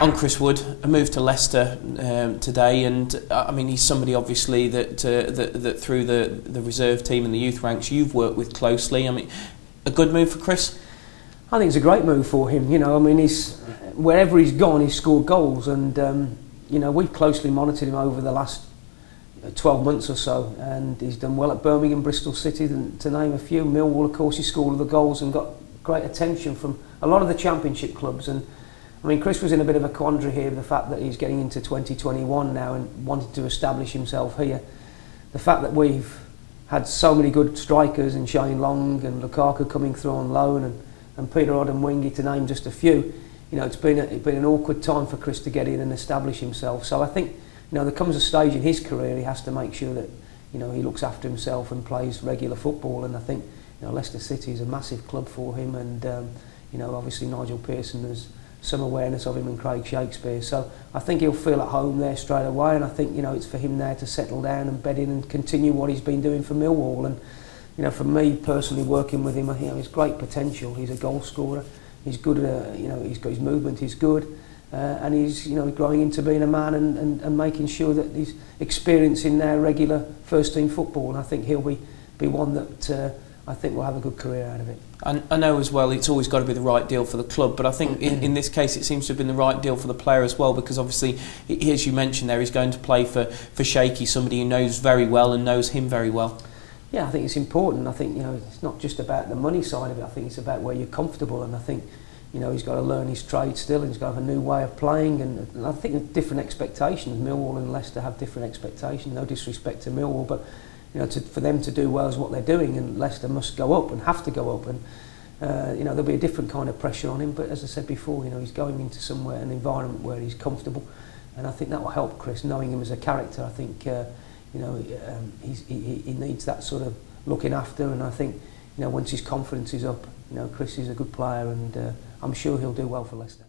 On Chris Wood, a move to Leicester today, and I mean he's somebody obviously that through the reserve team and the youth ranks you've worked with closely. I mean, a good move for Chris? I think it's a great move for him. You know, I mean, wherever he's gone, he's scored goals, and you know, we've closely monitored him over the last 12 months or so, and he's done well at Birmingham, Bristol City, to name a few. Millwall, of course, he scored all the goals and got great attention from a lot of the Championship clubs. And I mean, Chris was in a bit of a quandary here with the fact that he's getting into 2021 now and wanted to establish himself here. The fact that we've had so many good strikers in Shane Long and Lukaku coming through on loan and Peter Odemwingie, to name just a few, you know, it's been an awkward time for Chris to get in and establish himself. So I think, you know, there comes a stage in his career he has to make sure that, you know, he looks after himself and plays regular football. And I think, you know, Leicester City is a massive club for him, and you know, obviously Nigel Pearson has some awareness of him, and Craig Shakespeare. So I think he'll feel at home there straight away, and I think, you know, it's for him there to settle down and bed in and continue what he's been doing for Millwall. And you know, for me personally, working with him, I think he's great potential. He's a goal scorer. He's good at, you know, he's got his movement. He's good, and he's, you know, growing into being a man and making sure that he's experiencing their regular first team football. And I think he'll be one that I think will have a good career out of it. I know as well it's always got to be the right deal for the club, but I think in this case it seems to have been the right deal for the player as well, because obviously, as you mentioned there, he's going to play for Shaky, somebody who knows very well and knows him very well. Yeah, I think it's important. I think, you know, it's not just about the money side of it. I think it's about where you're comfortable, and I think, you know, he's got to learn his trade still, and he's got to have a new way of playing, and I think different expectations. Millwall and Leicester have different expectations. No disrespect to Millwall, but you know, for them to do well is what they're doing, and Leicester must go up and have to go up, and you know, there'll be a different kind of pressure on him. But as I said before, you know, he's going into somewhere, an environment where he's comfortable, and I think that will help Chris. Knowing him as a character, I think you know, he needs that sort of looking after, and I think, you know, once his confidence is up, you know, Chris is a good player, and I'm sure he'll do well for Leicester.